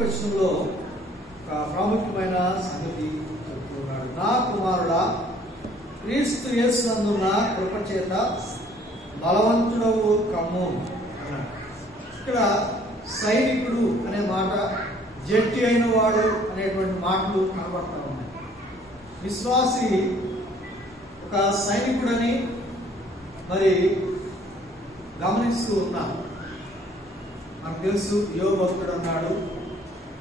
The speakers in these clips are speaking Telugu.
వచనంలో ఒక ప్రాముఖ్యమైన సంగతి చెప్తున్నాడు. నా కుమారుడా, క్రీస్తు యేసునందున్న కృప చేత బలవంతుడవు కమ్ము అన్నాడు. ఇక్కడ సైనికుడు అనే మాట, జట్టి అయిన వాడు అనేటువంటి మాటలు కనబడతా ఉన్నాయి. విశ్వాసి ఒక సైనికుడని మరి గమనిస్తూ ఉన్నాం. మనకు తెలుసు, యోబు భక్తుడు అన్నాడు,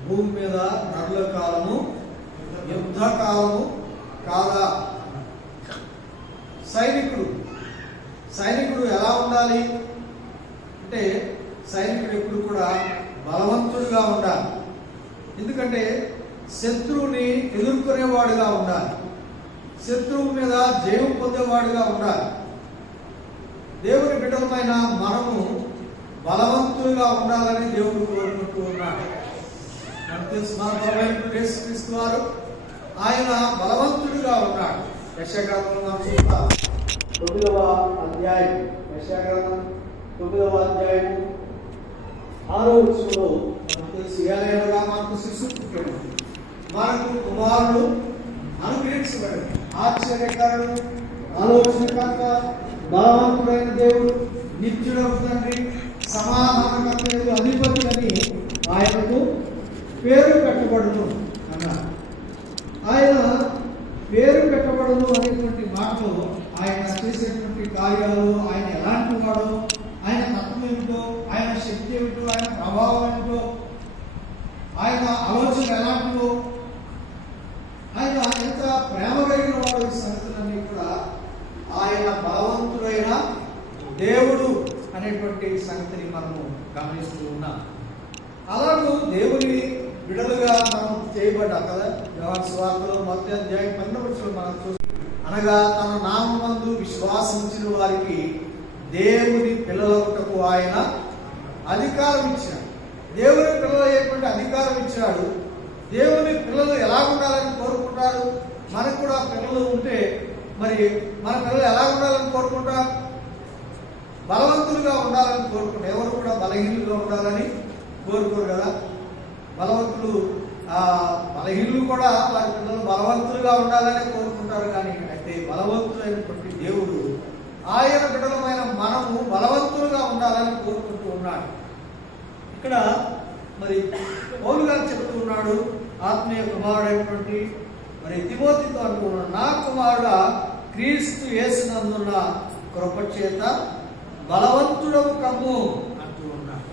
భూమి మీద నరుల కాలము యుద్ధ కాలము కాదా. సైనికుడు ఎలా ఉండాలి అంటే, సైనికుడు ఎప్పుడు కూడా బలవంతుడుగా ఉండాలి. ఎందుకంటే శత్రువుని ఎదుర్కొనేవాడుగా ఉండాలి, శత్రువు మీద జయం పొందేవాడుగా ఉండాలి. దేవుని బిడ్డలమైన మనము బలవంతులుగా ఉండాలని దేవుడు కోరుకుంటూ ఉన్నాడు. మనకు తెలుసు, మన ప్రభువైన యేసుక్రీస్తు వారు ఆయన బలవంతుడిగా ఉన్నాడు. యెషయాగ్రంథంలో మనం చూస్తాం, 9వ అధ్యాయం, యెషయాగ్రంథం 9వ అధ్యాయం 6వ వచనంలో మనకు తెలుసు, ఏలయనగా మనకు శిశువు పుట్టెను, మనకు కుమారుడు అనుగ్రహించబడెను, ఆశ్చర్యకరుడు, ఆలోచనకర్త, బలవంతుడైన దేవుడు, నిత్యుడగు తండ్రి, సమాధానకర్త, అధిపతి అని ఆయనకు పేరు పెట్టబడును అన్నారు. ఆయన పేరు పెట్టబడును అనేటువంటి మాటలో ఆయన చేసేటువంటి కార్యాలు, ఆయన ఎలాంటి వాడో, ఆయన తత్వం ఏమిటో, ఆయన శక్తి ఏమిటో, ఆయన ప్రభావం ఏమిటో, ఆయన ఆలోచన ఎలాంటివో, ఆయన ఎంత ప్రేమ కలిగిన వాడు, ఈ సంగతులన్నీ కూడా ఆయన బలవంతుడైన దేవుడు అనేటువంటి సంగతిని మనము గమనిస్తూ ఉన్నాం. అలాగే దేవుని బిడలుగా మనం చేయబడ్డా కదా. యోహాను సువార్తలో 1వ అధ్యాయం 12వ వచనంలో మనం చూస్తాం, అనగా తన నామమందు విశ్వాసించిన వారికి దేవుని పిల్లలకుటకు ఆయన అధికారం ఇచ్చాడు. దేవుని పిల్లలు అయ్యేటువంటి అధికారం ఇచ్చాడు. దేవుని పిల్లలు ఎలా ఉండాలని కోరుకుంటారు? మనకు కూడా పిల్లలు ఉంటే మరి మన పిల్లలు ఎలా ఉండాలని కోరుకుంటారు? బలవంతులుగా ఉండాలని కోరుకుంటారు. ఎవరు కూడా బలహీనులుగా ఉండాలని కోరుకోరు కదా. బలహీనులు కూడా వారి పిల్లలు బలవంతులుగా ఉండాలని కోరుకుంటారు. కానీ అయితే బలవంతులైనటువంటి దేవుడు ఆయన బిడ్డలమైన మనము బలవంతులుగా ఉండాలని కోరుకుంటూ ఉన్నాడు. ఇక్కడ మరి పౌలు గారు చెప్తూ ఉన్నాడు, ఆత్మీయ కుమారుడైనటువంటి మరి తిమోతితో అనుకున్నాడు, నా కుమారుడ, క్రీస్తు యేసునందున్న కృప చేత బలవంతుడవు కమ్ము అంటూ ఉన్నాడు.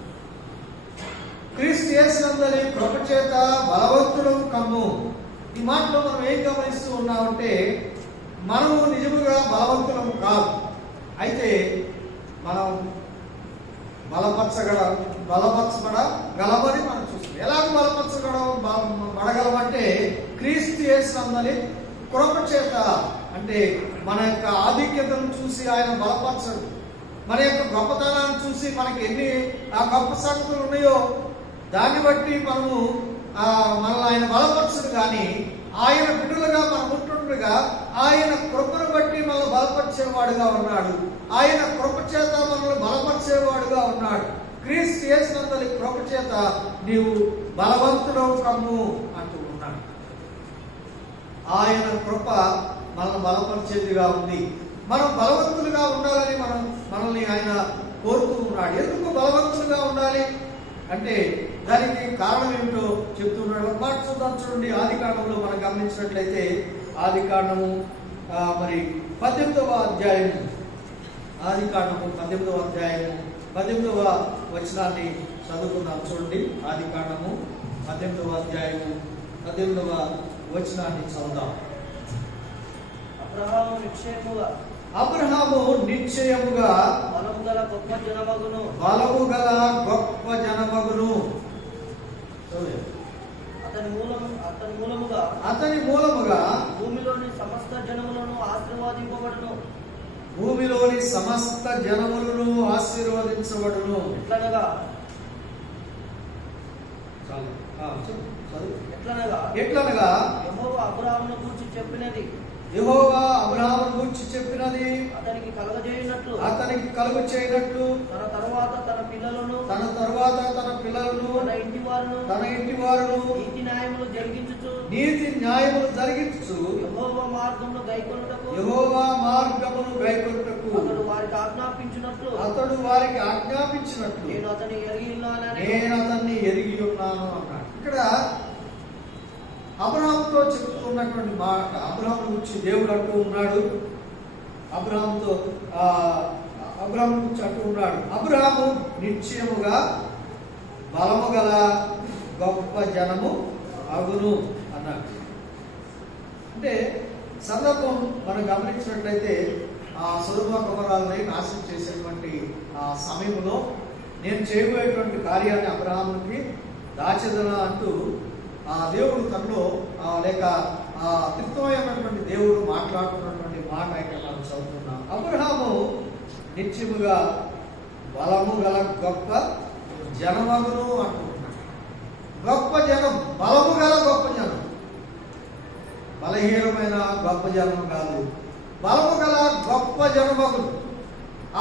క్రీస్తు యేసునందుని కృప చేత బలవంతుడవు కమ్ము. ఈ మాటలో మనం ఏం గమనిస్తూ ఉన్నామంటే, మనము నిజముగా బలవంతులము కాదు. అయితే మనం బలపరచగలమని మనం చూస్తాం. ఎలాగ బలపరచబడగలమంటే, క్రీస్తు యేసునందుని కృప చేత. అంటే మన యొక్క ఆధిక్యతను చూసి ఆయన బలపరచడు, మన యొక్క గొప్పతనాన్ని చూసి మనకి ఎన్ని గొప్ప సంగతులు ఉన్నాయో దాన్ని బట్టి మనల్ని ఆయన బలపరచడు. కానీ ఆయన బిడ్డలుగా మనం ఉంటుండగా ఆయన కృపను బట్టి మనల్ని బలపరిచేవాడుగా ఉన్నాడు. ఆయన కృప చేత మనల్ని బలపరిచేవాడుగా ఉన్నాడు. క్రీస్తు యేసునందుని కృప చేత నీవు బలవంతుడవు కమ్ము అంటూ ఉన్నాడు. ఆయన కృప మనల్ని బలపరిచేదిగా ఉంది. మనం బలవంతులుగా ఉండాలని మనల్ని ఆయన కోరుతూ ఉన్నాడు. ఎందుకు బలవంతులుగా ఉండాలి అంటే దానికి కారణం ఏమిటో చెప్తున్నాడు. మాట చూద్దాం, చూడండి. ఆదికాండంలో మనం గమనించినట్లయితే, ఆదికాండము మరి 18వ అధ్యాయము, ఆదికాండము 18వ అధ్యాయము 18వ వచనాన్ని చదువుకుందాం. చూడండి, ఆదికాండము 18వ అధ్యాయము 18వ వచనాన్ని చదువుదాం. అబ్రహాము నిశ్చయముగా బలము గల గొప్ప జనమగును. అతని మూలముగా భూమిలోని సమస్త జనములను ఆశీర్వదించబడును. ఎట్లనగా యెహోవా అబ్రహామును గూర్చి చెప్పినది, యెహోవా అబ్రహామును గూర్చి చెప్పినది అతనికి కలుగజేయనట్లు తన తరువాత తన పిల్లలను తన ఇంటి వారును నీతి న్యాయములు జరిగించు యెహోవా మార్గమును గైకొనుటకు అతడు వారికి ఆజ్ఞాపించినట్లు నేను అతన్ని ఎరిగి ఉన్నాను అన్నాడు. ఇక్కడ అబ్రహాముతో చెప్తున్నటువంటి మాట, అబ్రహాము గురించి దేవుడు అంటూ ఉన్నాడు. అబ్రహాము గురించి అంటూ ఉన్నాడు, అబ్రహాము నిశ్చయముగా బలము గల గొప్ప జనము అగును అన్నాడు. అంటే సందర్భం మనం గమనించినట్లయితే ఆ సొదొమ గొమొర్రాలని నాశనం చేసేటువంటి ఆ సమయంలో నేను చేయబోయేటువంటి కార్యాన్ని అబ్రహాముకి దాచెదనా అంటూ ఆ దేవుడు తనలో లేక ఆ త్రిత్వమైనటువంటి దేవుడు మాట్లాడుతున్నటువంటి మాట ఇక్కడ మనం చదువుతున్నాం. అబ్రహాము నిత్యముగా బలము గల గొప్ప జనమగును అంటున్నాడు. గొప్ప జనం, బలము గల గొప్ప జనం, బలహీనమైన గొప్ప జనం కాదు, బలము గల గొప్ప జనమగును.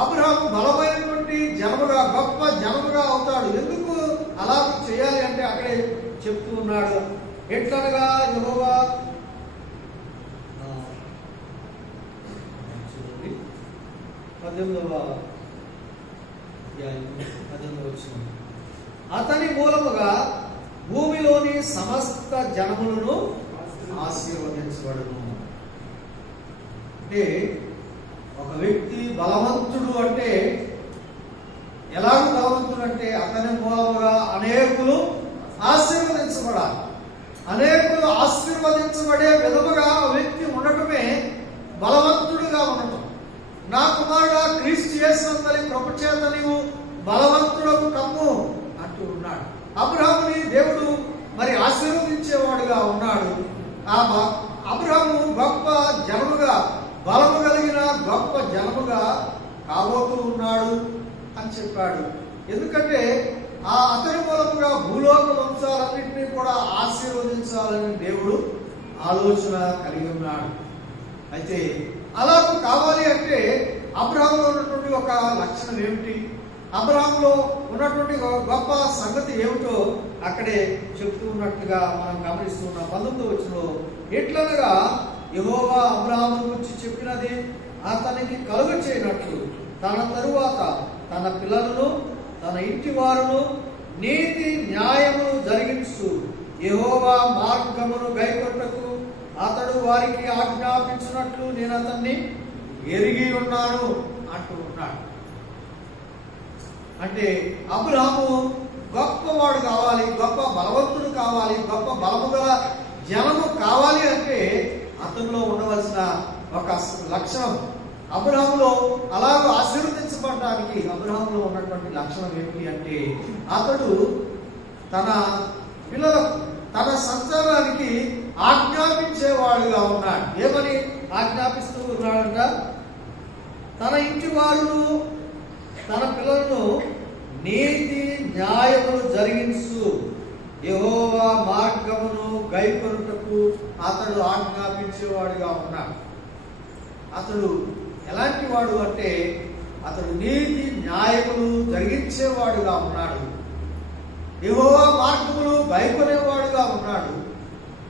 అబ్రహాము బలమైనటువంటి జనముగా, గొప్ప జనముగా అవుతాడు. ఎందుకు అలా చేయాలి అంటే అక్కడే చెప్తూ ఉన్నాడు. ఎట్లనగా యెహోవా 18వ అతని మూలముగా భూమిలోని సమస్త జనములను ఆశీర్వదించబడును. అంటే ఒక వ్యక్తి బలవంతుడు అంటే ఎలాగ బలవంతుడు అంటే అతని మూలముగా అనేకులు ఆశీర్వదించబడాలి. అనేకులు ఆశీర్వదించబడే విధముగా వ్యక్తి ఉండటమే బలవంతుడుగా ఉండటం. నా కుమారుడా, క్రీస్తు యేసునందలి కృప చేత నీవు బలవంతుడవు కమ్ము అంటూ ఉన్నాడు. అబ్రహాముని దేవుడు మరి ఆశీర్వదించేవాడుగా ఉన్నాడు. ఆ అబ్రహాము గొప్ప జనముగా, బలము కలిగిన గొప్ప జనముగా కాబోతూ ఉన్నాడు అని చెప్పాడు. ఎందుకంటే ఆ అతని మూలముగా భూలోక వంశాలన్నింటినీ కూడా ఆశీర్వదించాలని దేవుడు ఆలోచన కలిగి ఉన్నాడు. అయితే అలా కావాలి అంటే అబ్రహాములో ఉన్నటువంటి ఒక లక్షణం ఏమిటి, అబ్రహాములో ఉన్నటువంటి గొప్ప సంగతి ఏమిటో అక్కడే చెప్తూ ఉన్నట్టుగా మనం గమనిస్తూ ఉన్నాం. 19వ వచనంలో ఎట్లనగా యెహోవా అబ్రహాము గురించి చెప్పినది అతనికి కలుగు చేయనట్లు తన తరువాత తన పిల్లలను తన ఇంటి వారును నీతి న్యాయమును జరిగించు యెహోవా మార్గమును గైకొనుటకు అతడు వారికి ఆజ్ఞాపించినట్లు నేను అతన్ని ఎరిగి ఉన్నాను అంటూ ఉన్నాడు. అంటే అబ్రహాము గొప్పవాడు కావాలి, గొప్ప బలవంతుడు కావాలి, గొప్ప బలము గల జనము కావాలి అంటే అతనిలో ఉండవలసిన ఒక లక్షణం, అబ్రహాములో అలాగ ఆశీర్వదించబడడానికి అబ్రహాములో ఉన్నటువంటి లక్షణం ఏమిటి అంటే అతడు తన పిల్లలకు, తన సంతానానికి ఆజ్ఞాపించేవాడుగా ఉన్నాడు. ఏమని ఆజ్ఞాపిస్తూ ఉన్నాడంట? తన ఇంటి వారును తన పిల్లలను నీతి న్యాయమును జరిగించు యెహోవా మార్గమును గైకొనుటకు అతడు ఆజ్ఞాపించేవాడుగా ఉన్నాడు. అతడు ఎలాంటి వాడు అంటే అతడు నీతి న్యాయములు జరిగించేవాడుగా ఉన్నాడు. యెహోవా మార్గములు గైకొనేవాడుగా ఉన్నాడు.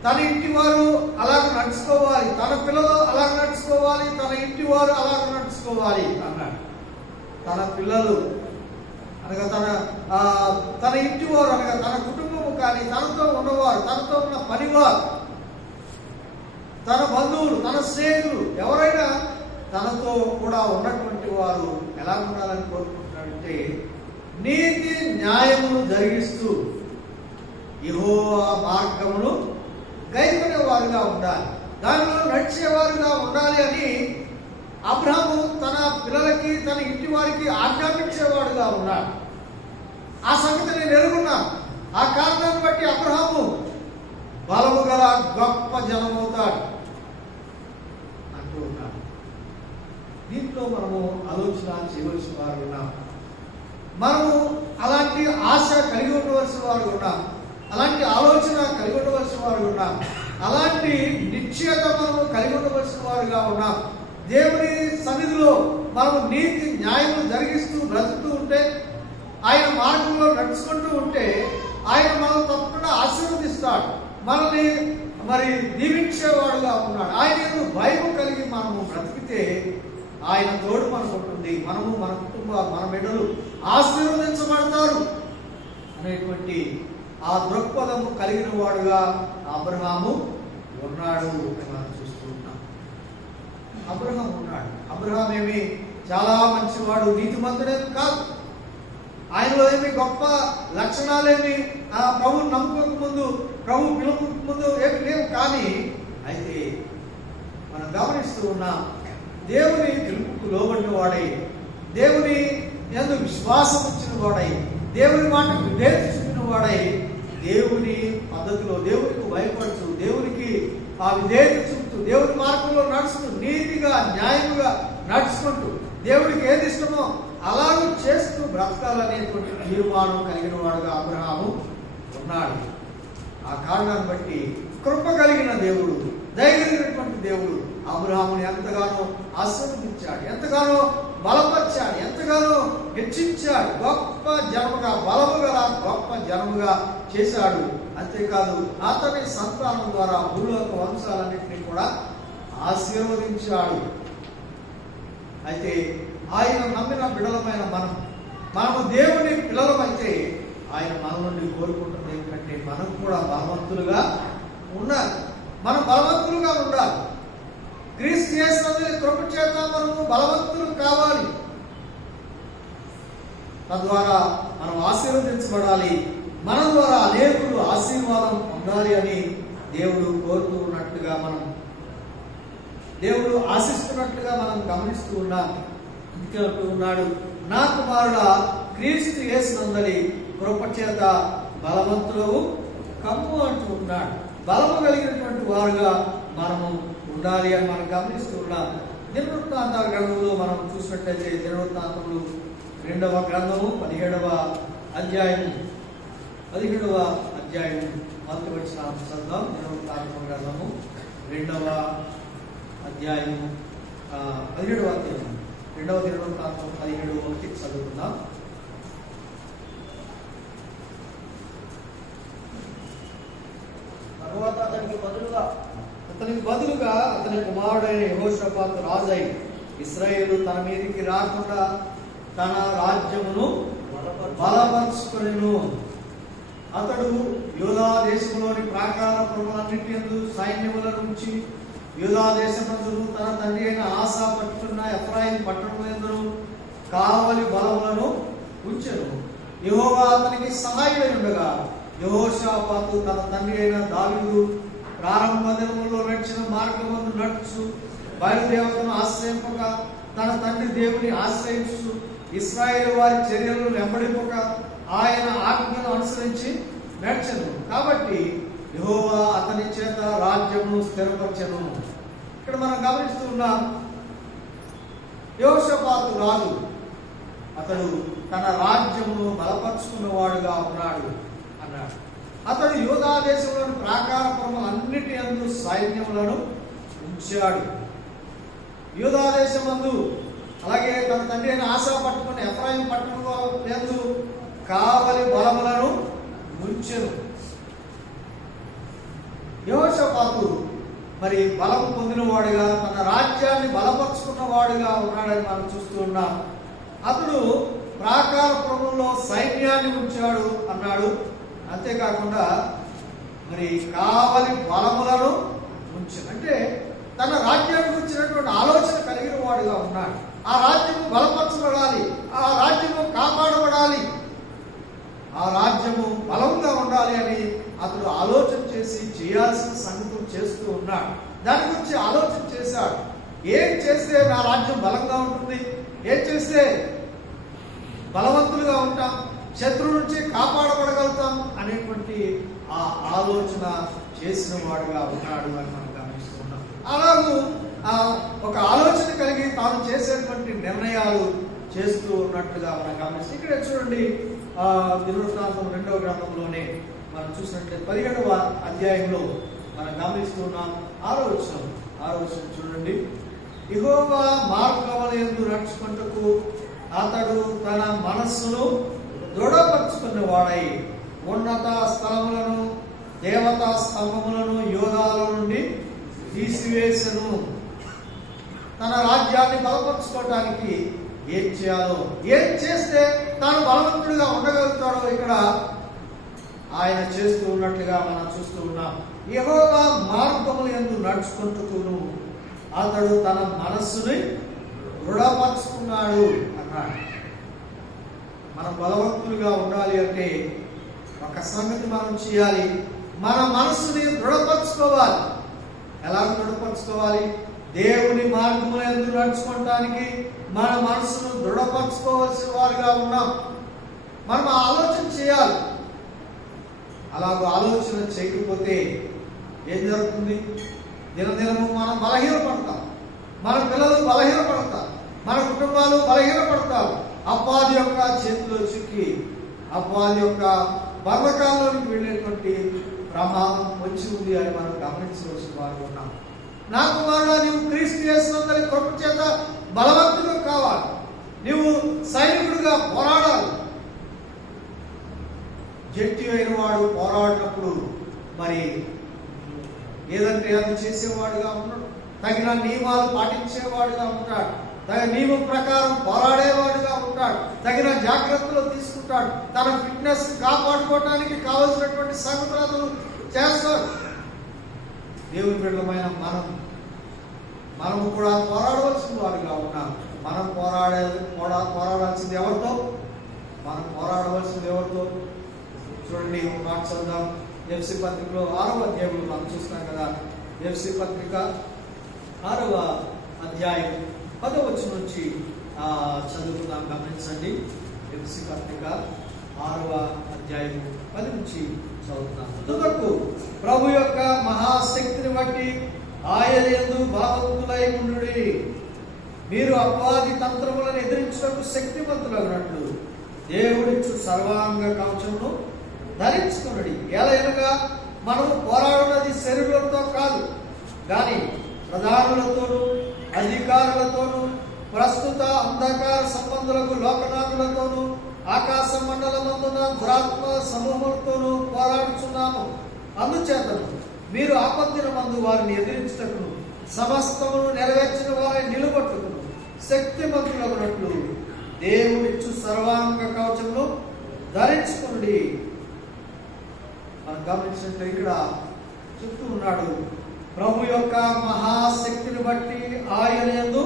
తన ఇంటి వారు అలాగ నడుచుకోవాలి, తన పిల్లలు అలాగ నడుచుకోవాలి, తన ఇంటి వారు అలాగ నడుచుకోవాలి అన్నాడు. తన పిల్లలు అనగా తన ఇంటి వారు అనగా తన కుటుంబము కానీ, తనతో ఉన్నవారు, తనతో ఉన్న పనివారు, తన బంధువులు, తన స్నేహితులు ఎవరైనా తనతో కూడా ఉన్నటువంటి వారు ఎలా ఉండాలని కోరుకుంటున్నాడంటే నీతి న్యాయమును జరిగిస్తూ యెహోవా మార్గమును గైకొనే వారుగా ఉండాలి, దానిలో నడిచేవారుగా ఉండాలి అని అబ్రహాము తన పిల్లలకి, తన ఇంటి వారికి ఆజ్ఞాపించేవాడుగా ఉన్నాడు. ఆ సంగతి నేను ఎరుగున్నాను. ఆ కారణాన్ని బట్టి అబ్రహాము బలము గల గొప్ప జనమవుతాడు అంటూ ఉన్నాడు. దీంట్లో మనము ఆలోచన చేయవలసిన వారు ఉన్నాం. మనము అలాంటి ఆశ కలిగి ఉండవలసిన వారు ఉన్నాం. అలాంటి ఆలోచన కలిగి ఉండవలసిన వారు ఉన్నాం. అలాంటి నిశ్చయత మనము కలిగి ఉండవలసిన వారుగా ఉన్నాం. దేవుని సన్నిధిలో మనము నీతి న్యాయము జరిగిస్తూ బ్రతుకుతూ ఉంటే, ఆయన మార్గంలో నడుచుకుంటూ ఉంటే, ఆయన మనం తప్పకుండా ఆశీర్వదిస్తాడు, మనల్ని మరి దీవించేవాడుగా ఉన్నాడు. ఆయన భయం కలిగి మనము బ్రతికితే ఆయన తోడు మనకు ఉంటుంది. మనము, మన కుటుంబాలు, మన బిడ్డలు ఆశీర్వదించబడతారు అనేటువంటి ఆ దృక్పథము కలిగిన వాడుగా అబ్రహాము ఉన్నాడు అని మనం చూస్తూ ఉన్నాం. అబ్రహాం ఉన్నాడు. అబ్రహాం ఏమి చాలా మంచివాడు, నీతిమంతుడేమి కాదు. ఆయనలో ఏమి గొప్ప లక్షణాలేమి ప్రభువుని నమ్ముకోక ముందు, ప్రభు పిలుపు ముందు ఏమి లేవు. కానీ అయితే మనం గమనిస్తూ ఉన్నాం, దేవుని పిలుపుకు లోబడిన వాడై, దేవుని యందు విశ్వాసం ఇచ్చిన వాడై, దేవుని మాటకు విధేయత చూపిన వాడై, దేవుని పద్ధతిలో దేవునికి భయపడుతూ, దేవునికి ఆ విధేయత చూపుతూ, దేవుని మార్గంలో నడుస్తూ, నీతిగా న్యాయముగా నడుచుకుంటూ, దేవుడికి ఏది ఇష్టమో అలాగే చేస్తూ బ్రతకాలనేటువంటి తీర్మానం కలిగిన వాడుగా అబ్రహాము ఉన్నాడు. ఆ కారణాన్ని బట్టి కృప కలిగిన దేవుడు, దయగలిగినటువంటి దేవుడు అబ్రహాముని ఎంతగానో ఆశీర్వదించాడు, ఎంతగానో బలపరిచాడు, ఎంతగానో హెచ్చించాడు. గొప్ప జనముగా, బలము గల గొప్ప జనముగా చేశాడు. అంతేకాదు అతని సంతానం ద్వారా భూలోక వంశాలన్నింటినీ కూడా ఆశీర్వదించాడు. అయితే ఆయన నమ్మిన బిడలమైన మనము దేవుని పిల్లలమైతే ఆయన మన నుండి కోరుకుంటుంది ఏమిటంటే, మనం కూడా బలవంతులుగా ఉండాలి. మనం బలవంతులుగా ఉండాలి. క్రీస్తు యేసునందు కృప చేత మనము బలవంతులు కావాలి. తద్వారా మనం ఆశీర్వదించబడాలి. మన ద్వారా అనేకులు ఆశీర్వాదం పొందాలి అని దేవుడు కోరుతూ ఉన్నట్లుగా, దేవుడు ఆశిస్తున్నట్లుగా మనం గమనిస్తూ ఉన్నాం. అందుకే ఉన్నాడు, నా కుమారుడా క్రీస్తు యేసునందలి కృప చేత బలవంతులవు కమ్ము అంటూ ఉన్నాడు. బలము కలిగినటువంటి వారుగా మనము ఉండాలి అని మనం గమనిస్తూ ఉన్నాం. దినవృత్తాంతాల గ్రంథంలో మనం చూసినట్లయితే, దినవృత్తాంతములు 2వ గ్రంథము 17వ అధ్యాయము మొదటి వచనం చదువుదాం. దినవృత్తాంతముల గ్రంథము 2వ అధ్యాయము 17వ అధ్యాయం, 2వ దినవృత్తాంతం 17:1 చదువుకుందాం. తరువాత అతనికి బదులుగా అతని కుమారుడైన యెహోషాపాతు రాజై ఇశ్రాయేలు తన మీదికి రాకుండా తన రాజ్యమును బలపరుచుకొనెను. అతడు యూదా దేశంలోని ప్రాకార పురములన్నిటి యందు సైన్యముల నుంచి యూదా దేశమందును తన తండ్రి అయిన ఆసా పట్టుకున్న ఎఫ్రాయిం పట్టణములందును కావలి బలములను ఉంచెను. యెహోవా అతనికి సహాయుడై ఉండగా, యెహోషాపాతు తన తండ్రి అయిన దావీదు ప్రారంభ దినములో నడిచిన మార్గమందు నడుచు, బయలుదేవతను ఆశ్రయింపక, తన తండ్రి దేవుని ఆశ్రయించు, ఇశ్రాయేలు వారి చర్యలను వెంబడింపక, ఆయన ఆజ్ఞను అనుసరించి నడిచెను. కాబట్టి యెహోవా అతని చేత రాజ్యమును స్థిరపరచెను. ఇక్కడ మనం గమనిస్తూ ఉన్నాం, యెహోషాపాతు రాజు అతడు తన రాజ్యమును బలపరుచుకున్నవాడుగా ఉన్నాడు అన్నాడు. అతడు యూదా దేశంలోని ప్రాకార పురములన్నిటి యందు సైన్యములను ఉంచాడు. యూదా దేశమందు, అలాగే తన తండ్రి అయిన ఆసా పట్టుకుని ఎఫ్రాయిం పట్టణంలో యందు కావలి బలములను ఉంచెను. యెహోషాపాతు మరి బలము పొందినవాడుగా, తన రాజ్యాన్ని బలపరుచుకున్నవాడుగా ఉన్నాడని మనం చూస్తూ ఉన్నాం. అతడు ప్రాకార పురములో సైన్యాన్ని ఉంచాడు అన్నాడు. అంతేకాకుండా మరి కావలి బలములను ఉంచాడు. అంటే తన రాజ్యాన్ని గురించినటువంటి ఆలోచన కలిగిన వాడుగా ఉన్నాడు. ఆ రాజ్యము బలపరచబడాలి, ఆ రాజ్యము కాపాడబడాలి, ఆ రాజ్యము బలంగా ఉండాలి అని అతడు ఆలోచన చేసి చేయాల్సిన సంగతులు చేస్తూ ఉన్నాడు. దాని గురించి ఆలోచన చేశాడు. ఏం చేస్తే నా రాజ్యం బలంగా ఉంటుంది, ఏం చేస్తే బలవంతులుగా ఉంటాం, శత్రువు నుంచి కాపాడబడగలుగుతాం అనేటువంటి ఆ ఆలోచన చేసిన వాడుగా ఉన్నాడు అని మనం గమనిస్తూ ఉన్నాం. అలాగూ ఒక ఆలోచన కలిగి తాను చేసేటువంటి నిర్ణయాలు చేస్తూ ఉన్నట్లుగా మనం గమనిస్తాం. ఇక్కడ చూడండి, దినవృత్తాంతం 2వ గ్రంథంలోనే మనం చూసినట్లయితే 17వ అధ్యాయంలో మనం గమనిస్తున్నాం. 6వ వచనం చూడండి. యెహోవా మార్గములందు నడుచుకొనుటకు అతడు తన మనస్సును దృఢపరచుకున్నవాడై ఉన్నత స్థలములను దేవతా స్తంభములను యోధాల నుండి తీసివేసెను. తన రాజ్యాన్ని బలపరచుకోవటానికి ఏం చేయాలో, ఏం చేస్తే తాను బలవంతుడిగా ఉండగలుగుతాడో ఇక్కడ ఆయన చేస్తూ ఉన్నట్లుగా మనం చూస్తూ ఉన్నాం. యెహోవా మార్గములందు నడుచుకుంటూను అతడు తన మనస్సుని దృఢపరుచుకున్నాడు అన్నాడు. మనం బలవంతులుగా ఉండాలి అంటే ఒక సంగతి మనం చేయాలి, మన మనస్సుని దృఢపరచుకోవాలి. ఎలా దృఢపరచుకోవాలి? దేవుని మార్గములందు నడుచుకోవటానికి మన మనసును దృఢపరచుకోవాల్సిన వారుగా ఉన్నాం. మనం ఆలోచన చేయాలి. అలాగ ఆలోచన చేయకపోతే ఏం జరుగుతుంది? దినదినము మనం బలహీనపడతాం, మన పిల్లలు బలహీనపడతారు, మన కుటుంబాలు బలహీనపడతారు. అపవాది యొక్క చేతిలో చిక్కి అపవాది యొక్క బంధకాల్లోనికి వెళ్ళేటువంటి ప్రమాదం వచ్చి ఉంది అని మనం గమనించవలసిన వారు ఉన్నాం. నా కుమారుడా, నీవు క్రీస్తు యేసునందలి కృప చేత బలవంతుడు కావాలి. నీవు సైనికుడిగా పోరాడాలి. జట్టి అయిన వాడు పోరాడినప్పుడు మరి ఏదంటే అది చేసేవాడుగా ఉన్నాడు, తగిన నియమాలు పాటించేవాడుగా ఉంటాడు, తగిన నియమం ప్రకారం పోరాడేవాడుగా ఉంటాడు, తగిన జాగ్రత్తలు తీసుకుంటాడు, తన ఫిట్నెస్ కాపాడుకోవడానికి కావలసినటువంటి సంగతులను చేస్తాడు. దేవుని బిడ్డలమైన మనము కూడా పోరాడవలసిన వారుగా ఉన్నాం. మనం పోరాడాల్సింది ఎవరితో? మనం పోరాడవలసింది ఎవరితో? చూడండి, ఒక మాట చదువుదాం. ఎఫ్సి పత్రికలో 6వ అధ్యాయంలో మనం చూస్తాం కదా. ఎఫ్సి పత్రిక 6వ అధ్యాయం 10వ వచనం నుంచి చదువుకుందాం. గమనించండి. ఎఫ్సి పత్రిక 6వ అధ్యాయం 10 నుంచి చదువుతున్నాం. తుదకు ప్రభు యొక్క మహాశక్తిని బట్టి ఆయన యందు బలవంతులై ఉండుడి. మీరు అపవాది తంత్రములను ఎదిరించుటకు శక్తివంతులైనట్లు దేవుడిచ్చు సర్వాంగ కవచమును ధరించుకున్నది. ఎలాగనగా మనం పోరాడున్నది శరీరంతో కాదు, కానీ ప్రధానులతోనూ అధికారులతోనూ ప్రస్తుత అంధకార సంబంధులకు లోకనాథులతోనూ ఆకాశ మండలమందున దురాత్మ సమూహంతోనూ పోరాడుచున్నాము. అందుచేతను మీరు ఆపత్తినమందు వారిని ఎదిరించుటకును సమస్తమును నెరవేర్చిన వారిని నిలబట్టుకును శక్తిమంతులగునట్లు దేవుడిచ్చు సర్వాంగ కవచమును ధరించుకునుడి. మనం గమనించినట్టు ఇక్కడ చెప్తూ ఉన్నాడు, ప్రభు యొక్క మహాశక్తిని బట్టి ఆయన యందు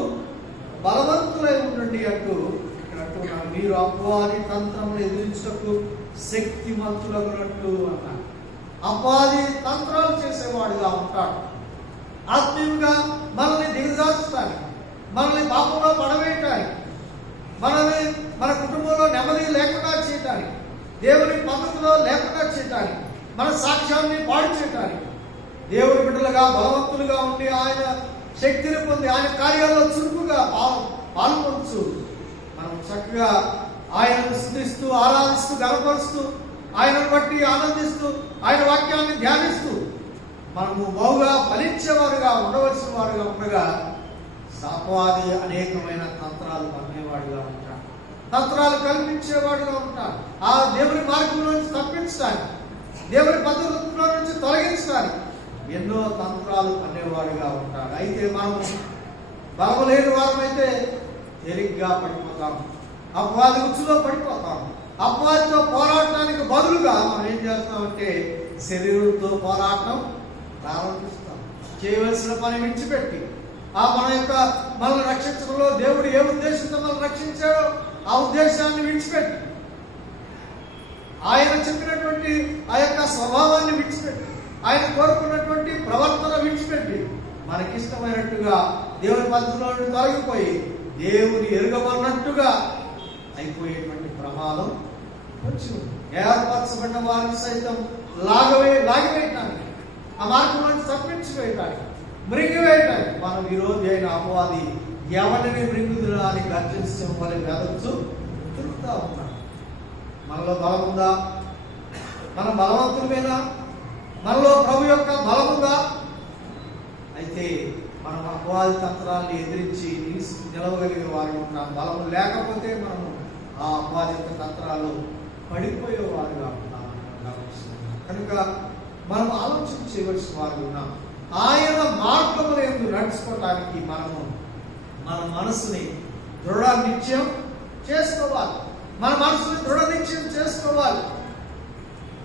బలవంతులై ఉండండి అంటూ ఇక్కడ అంటున్నాడు. మీరు అపవాది తంత్రమును ఎదిరించుటకు శక్తిమంతులగునట్లు అన్నాడు. అపవాది తంత్రాలు చేసేవాడుగా ఉంటాడు. ఆత్మీయంగా మనల్ని దిగజార్చడానికి, మనల్ని పాపంలో పడవేయటానికి, మనల్ని మన కుటుంబంలో నెమ్మది లేకుండా చేయటానికి, దేవుని పద్ధతిలో లేకుండా చేయటానికి, మన సాక్ష్యాన్ని పాడు చేయటానికి, దేవుని బిడ్డలుగా బలవంతులుగా ఉండి ఆయన శక్తిని పొంది ఆయన కార్యాల్లో చురుకుగా పాల్పొంచు మనం చక్కగా ఆయనను స్తుతిస్తూ ఆరాధిస్తూ గర్వపరుస్తూ ఆయనను బట్టి ఆనందిస్తూ ఆయన వాక్యాన్ని ధ్యానిస్తూ మనము బహుగా ఫలించేవారుగా ఉండవలసిన వారుగా ఉండగా అపవాది అనేకమైన తంత్రాలు పన్నేవాడుగా ఉంటాడు, తంత్రాలు కల్పించేవాడుగా ఉంటాడు. ఆ దేవుని మార్గంలో నుంచి తప్పించడానికి, దేవుని పద్ధతుల నుంచి తొలగించడానికి ఎన్నో తంత్రాలు పన్నేవాడుగా ఉంటాడు. అయితే మనము బలము లేని వారమైతే తేలిగ్గా పడిపోతాము, అపవాది ఉచ్చులో పడిపోతాము. అపవాదితో పోరాడటానికి బదులుగా మనం ఏం చేస్తామంటే శరీరంతో పోరాటం ప్రారంభిస్తాం. చేయవలసిన పని విడిచిపెట్టి మనల్ని రక్షించడంలో దేవుడు ఏ ఉద్దేశంతో మనల్ని రక్షించాడో ఆ ఉద్దేశాన్ని విడిచిపెట్టి, ఆయన చెప్పినటువంటి ఆ యొక్క స్వభావాన్ని విడిచిపెట్టి, ఆయన కోరుకున్నటువంటి ప్రవర్తన విడిచిపెట్టి మనకిష్టమైనట్టుగా దేవుని పద్ధతిలో తొలగిపోయి దేవుని ఎరుగమన్నట్టుగా అయిపోయేటువంటి ప్రమాదం వచ్చి ఏర్పరచబడిన వారిని సైతం లాగివేయటానికి, ఆ మార్గం నుంచి తప్పించివేయటానికి, మృంగివేయటానికి మనం ఈరోజు అయిన అపవాది ఎవరిని మృంగుదురా అని గర్జించడం వల్ల వెదచ్చు తిరుగుతూ ఉన్నాడు. మనలో బలం ఉందా? మనం బలవంతులమేనా? మనలో ప్రభు యొక్క బలముగా? అయితే మనం అపవాది తంత్రాన్ని ఎదిరించి నిలవగలిగే వారు ఉంటాం. బలము లేకపోతే మనము ఆ అపవాది యొక్క తంత్రాలు పడిపోయేవారుగా ఉంటాం. కనుక మనం ఆలోచన చేయవలసిన వారు ఉన్నాం. ఆయన మార్గముల యందు నడుచుకోవటానికి మనము మన మనసుని దృఢ నిశ్చయం చేసుకోవాలి. మన మనసుని దృఢ నిశ్చయం చేసుకోవాలి.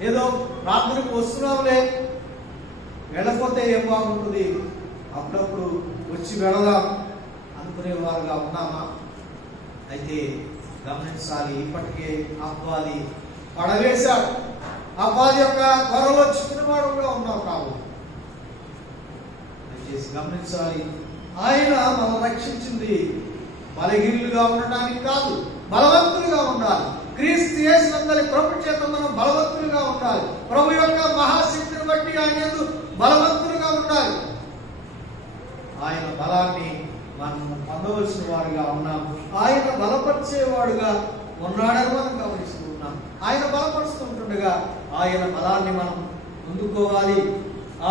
ఏదో ప్రార్థనకు వస్తున్నాంలే, వెళ్ళకపోతే ఏం బాగుంటుంది, అప్పుడప్పుడు వచ్చి వెళదాం అనుకునేవారుగా ఉన్నామా? అయితే గమనించాలి, ఇప్పటికే అపవాది పడవేశాడు. అపవాది యొక్క త్వరలో చిక్కునవాడుగా ఉన్నాం కాబట్టి దయచేసి గమనించాలి. ఆయన మనం రక్షించింది బలహీనులుగా ఉండటానికి కాదు, బలవంతులుగా ఉండాలి. క్రీస్తు యేసునందలి ప్రభు చేత మనం బలవంతులుగా ఉండాలి. ప్రభు యొక్క మహాశక్తిని బట్టి ఆయన యందు బలవంతులుగా ఉండాలి. ఆయన బలాన్ని మనం పొందవలసిన వారుగా ఉన్నాం. ఆయన బలపరిచేవాడుగా ఉన్నాడని మనం గమనిస్తూ ఉన్నాం. ఆయన బలపరుస్తూ ఉంటుండగా ఆయన బలాన్ని మనం పొందుకోవాలి.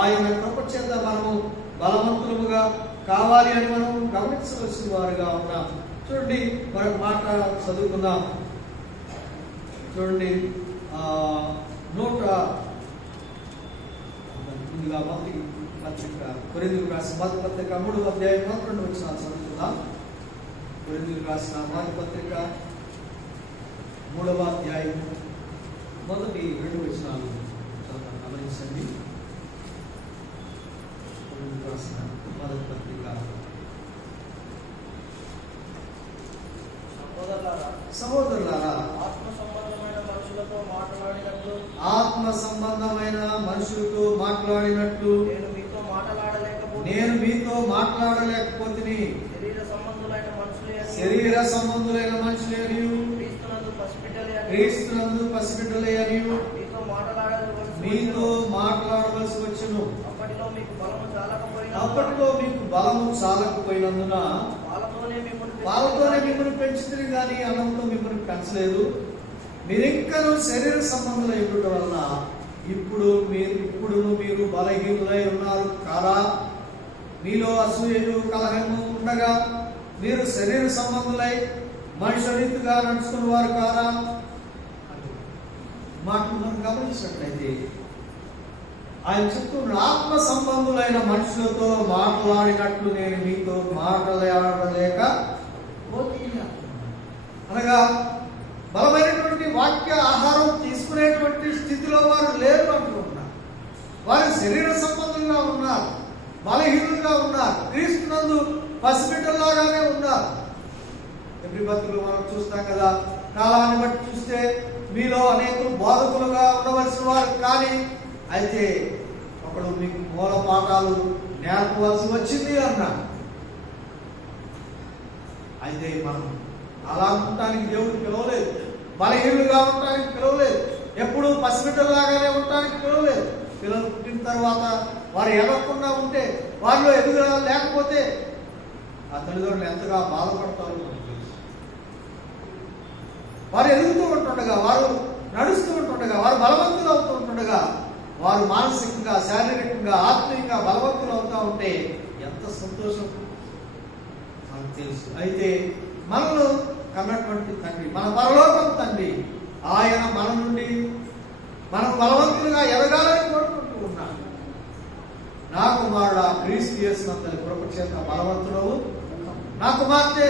ఆయన కృప చేత మనము బలవంతులుగా కావాలి అని మనం గమనించవలసిన వారుగా ఉన్నాం. చూడండి, మరొక మాట చదువుకుందాం. చూడండి, ముందుగా మొదటి పత్రిక కొరింథీయులకు రాసిన మొదటి పత్రిక 3వ అధ్యాయం 11 వచనాలు చదువుకుందాం. కొరింథీయులకు రాసిన మొదటి పత్రిక 3వ అధ్యాయం మొదటి 2 వచనాలు చదువుతాం. గమనించండి. కొరింథీయులకు రాసిన మొదటి పత్రిక. సహోదరులారా, ఆత్మ సంబంధమైన మనుషులతో మాట్లాడినట్లు నేను మీతో మాట్లాడలేకపోతే శరీర సంబంధులైన మనుషులేనియు క్రీస్తునందు పసిబిడ్డలే అనియు మీతో మాట్లాడవలసి వచ్చును. అప్పటిలో మీకు బలము చాలకపోయినందున వాళ్ళతోనే మిమ్మల్ని పెంచుతుంది కానీ అన్నంతో మిమ్మల్ని పెంచలేదు. మీరింకను శరీర సంబంధులై ఉండటం వలన ఇప్పుడు మీరు బలహీనులై ఉన్నారు కారా? మీలో అసూయలు కలహము ఉండగా మీరు శరీర సంబంధులై మనుషునిగా నడుచుకున్న వారు కారా? మాటలు మనం గమనించినట్లయితే ఆయన చెప్తున్న ఆత్మ సంబంధులైన మనుషులతో మాట్లాడినట్లు నేను మీతో మాట్లాడలేక అనగా బలమైనటువంటి వాక్య ఆహారం తీసుకునేటువంటి స్థితిలో వారు లేరు అంటూ ఉన్నారు. వారు శరీర సంబంధంగా ఉన్నారు, బలహీనులుగా ఉన్నారు, క్రీస్తునందు పసిబిడ్డల్లాగానే ఉన్నారు. ఎవ్రీ బతుకులు మనం చూస్తాం కదా. కాలాన్ని బట్టి చూస్తే మీలో అనేకులు బోధకులుగా ఉండవలసిన వారు, కానీ అయితే ఒకడు మీకు మూల పాఠాలు నేర్పవలసి వచ్చింది అన్నాడు. అయితే మనం అలా ఉండటానికి దేవుడు పిలవలేదు, బలహీనులుగా ఉండటానికి పిలవలేదు, ఎప్పుడు పసిబిడ్డలాగానే ఉండటానికి పిలవలేదు. పిల్లలు పుట్టిన తర్వాత వారు ఎదగకుండా ఉంటే, వారిలో ఎదుగుదల లేకపోతే ఆ తల్లిదండ్రులు ఎంతగా బాధపడతారో మనకు తెలుసు. వారు ఎదుగుతూ ఉంటుండగా, వారు నడుస్తూ ఉంటుండగా, వారు బలవంతులు అవుతూ ఉంటుండగా, వారు మానసికంగా, శారీరకంగా, ఆత్మీయంగా బలవంతులు అవుతూ ఉంటే ఎంత సంతోషం మనకు తెలుసు. అయితే మనలో కన్నటువంటి తండ్రి, మన పరలోకం తండ్రి, ఆయన మన నుండి మనం బలవంతులుగా ఎదగాలని కోరుకుంటూ ఉన్నాడు. నా కుమారుడా క్రీస్తు యేసునందలి కృప చేత బలవంతుడవు, నా కుమార్తె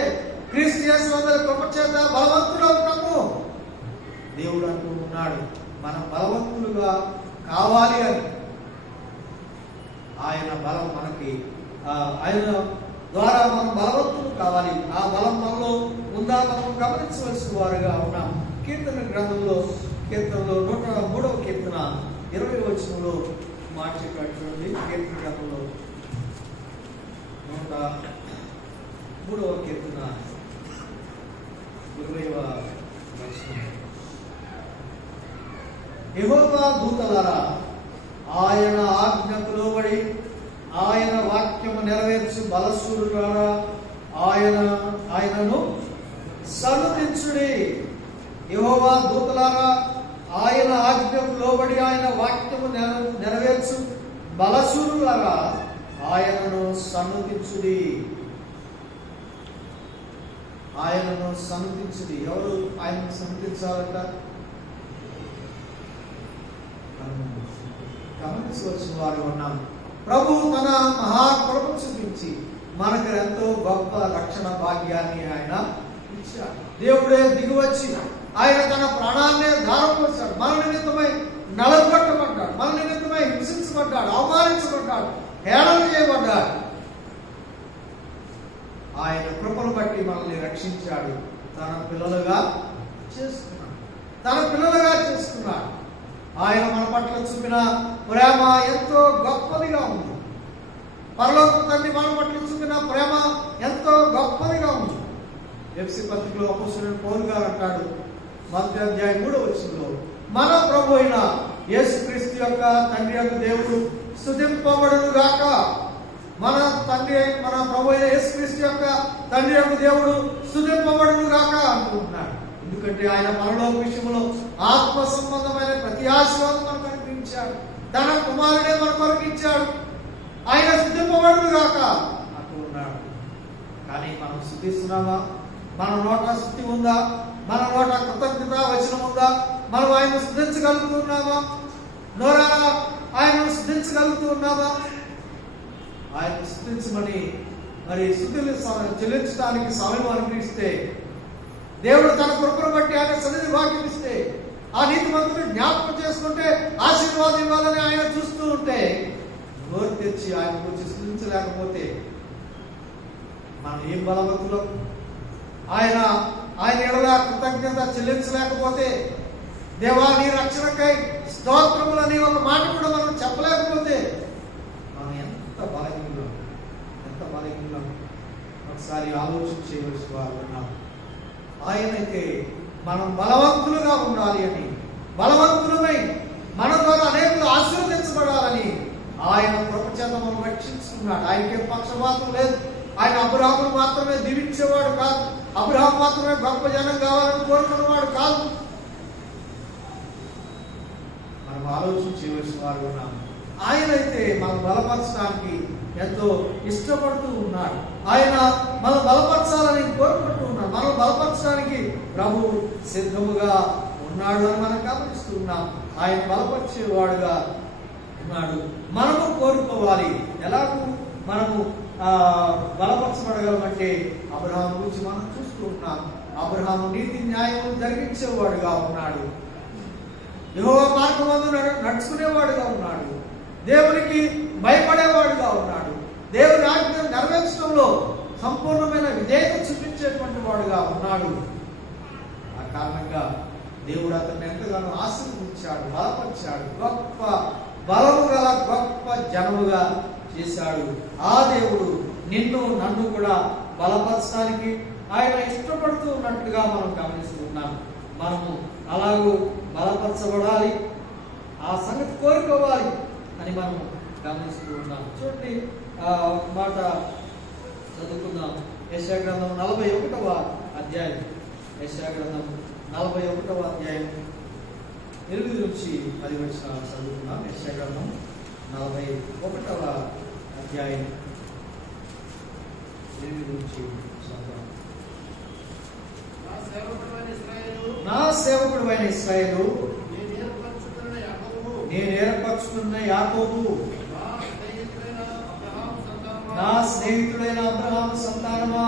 క్రీస్తు యేసునందలి కృప చేత బలవంతుడవు కమ్ము దేవుడు అంటూ ఉన్నాడు. మనం బలవంతులుగా కావాలి అని ఆయన బలం మనకి, ఆయన ద్వారా మనం బలవంతులు కావాలి. ఆ బలం మనలో ఉందా మనం గమనించవలసిన వారుగా ఉన్నాం. కీర్తన గ్రంథంలో 103వ కీర్తన 20వ వచనంలో మాట చెప్పాడు. చూడండి, కీర్తన గ్రంథంలో 103వ కీర్తన 20వ వచనం. యెహోవా దూతలారా, ఆయన ఆజ్ఞకు లోబడి ఆయన వాక్యము నెరవేర్చు బలశూరులారా, ఆయనను సన్నుతించుడి. యెహోవా దూతలారా, ఆయన ఆజ్ఞకు లోబడి ఆయన వాక్యము నెరవేర్చు బలశూరులారా ఆయనను సన్నుతించుడి. ఆయనను సన్నుతించుడి. ఎవరు ఆయనను సన్నుతించాలంట? గమనించవలసిన వారు ఉన్నాం. ప్రభు తన మహాకృప చూపించి మనకు ఎంతో గొప్ప రక్షణ భాగ్యాన్ని ఆయన ఇచ్చాడు. దేవుడే దిగివచ్చి ఆయన తన ప్రాణాన్నే ధారపోసాడు. మన నిమిత్తమై నలగొట్టబడ్డాడు, మన నిమిత్తమై హింసించబడ్డాడు, అవమానించబడ్డాడు, హేళన చేయబడ్డాడు. ఆయన కృపను బట్టి మనల్ని రక్షించాడు. తన పిల్లలుగా చేసుకున్నాడు, తన పిల్లలుగా చేసుకున్నాడు. ఆయన మన పట్ల చూపిన ప్రేమ ఎంతో గొప్పదిగా ఉంది. పరలోక తండ్రి మన పట్ల చూపిన ప్రేమ ఎంతో గొప్పదిగా ఉంది. ఎఫ్సీ పత్రికలో అపోస్తలుడైన పౌలు గారు అంటాడు, 3:3 మన ప్రభు అయిన యేసుక్రీస్తు యొక్క తండ్రి యొక్క దేవుడు స్తుతింపబడును గాక. మన ప్రభు అయిన యేసుక్రీస్తు యొక్క తండ్రి యొక్క దేవుడు స్తుతింపబడును గాక అంటున్నాడు. ఎందుకంటే ఆయన పరలోక విషయంలో ఆత్మ సంబంధమైన ప్రతి ఆశీర్వాదం మనకు అనుగ్రహించాడు. తన కుమారుడే మన కొరకు ఇచ్చాడు. ఆయన స్తుతింపబడును గాక అంటున్నాడు. కానీ మనం స్తుతిస్తున్నామా? మన నోట స్తుతి ఉందా? మన నోట కృతజ్ఞత వచనం ఉందా? మనం ఆయన స్తుతించగలుగుతున్నామా? నోరారా ఆయనను స్తుతించగలుగుతున్నామా? ఆయన స్తుతించమని మరి స్తుతులు చెల్లించడానికి సమయం అనుగ్రహిస్తే, దేవుడు తన కృపను బట్టి ఆయన సన్నిధి వాక్యం ఇస్తే, ఆ నీతిమంతుని జ్ఞాపకం చేసుకుంటే ఆశీర్వాదం ఇవ్వాలని ఆయన చూస్తూ ఉంటే, నోరు తెచ్చి ఆయన గురించి స్తుతించలేకపోతే మనం ఏం బలవంతులం? ఆయన ఎడల కృతజ్ఞత చెల్లించలేకపోతే, దేవా నీ రక్షణకై స్తోత్రములని ఒక మాట కూడా మనం చెప్పలేకపోతే మనం ఎంత బలహీనం, ఎంత బలహీనం. ఒకసారి ఆలోచన చేయవలసిన వారు ఉన్నాం. ఆయనైతే మనం బలవంతులుగా ఉండాలి అని, బలవంతులమై మన ద్వారా అనేకులు ఆశీర్వదించబడాలని ఆయన కృపచేత మనం రక్షించుకున్నాడు. ఆయనకే పక్షపాతం లేదు. ఆయన అబ్రహామును మాత్రమే దీవించేవాడు కాదు, అబ్రహాం మాత్రమే గొప్ప జనం కావాలని కోరుకున్నవాడు కాదు. మనం ఆలోచన చేయవలసిన వారు ఉన్నాం. ఆయనైతే మనం బలపరచడానికి ఎంతో ఇష్టపడుతూ ఉన్నాడు. ఆయన మనం బలపరచాలని కోరుకుంటూ ఉన్నాడు. మనం బలపరచడానికి ప్రభు సిద్ధముగా ఉన్నాడు అని మనం గమనిస్తూ ఉన్నాం. ఆయన బలపరిచేవాడుగా ఉన్నాడు. మనము కోరుకోవాలి. ఎలాగూ మనము బలపరచబడగలమంటే అబ్రహాము గురించి మనం చూస్తూ ఉన్నాం. అబ్రహాము నీతి న్యాయములు జరిగించేవాడుగా ఉన్నాడు. యెహోవా మార్గమందు నడుచుకునేవాడుగా ఉన్నాడు. దేవునికి భయపడేవాడుగా ఉన్నాడు. దేవుని ఆజ్ఞను నెరవేర్చడంలో సంపూర్ణమైన విధేయత చూపించేటువంటి వాడుగా ఉన్నాడు. ఆ కారణంగా దేవుడు అతన్ని ఎంతగానో ఆశీర్వదించాడు, బలపరిచాడు, గొప్ప బలము గల గొప్ప జనముగా చేశాడు. ఆ దేవుడు నిన్ను నన్ను కూడా బలపరచడానికి ఆయన ఇష్టపడుతూ ఉన్నట్టుగా మనం గమనిస్తూ ఉన్నాం. మనము అలాగూ బలపరచబడాలి, ఆ సంగతి కోరుకోవాలి అని మనం గమనిస్తూ ఉన్నాం. చూడండి, ఒక మాట చదువుకుందాం. యెషయా గ్రంథం 41వ అధ్యాయం. యెషయా గ్రంథం 41వ అధ్యాయం 8 నుంచి 10 వచనాలు చదువుకుందాం. యెషయా గ్రంథం 41వ అధ్యాయం 8 నుంచి చదువుదాం. నా సేవకుడైన ఇశ్రాయేలు, నేను ఏర్పరచుకున్న యాకోబు, నా స్నేహితుడైన అబ్రహాము సంతానమా,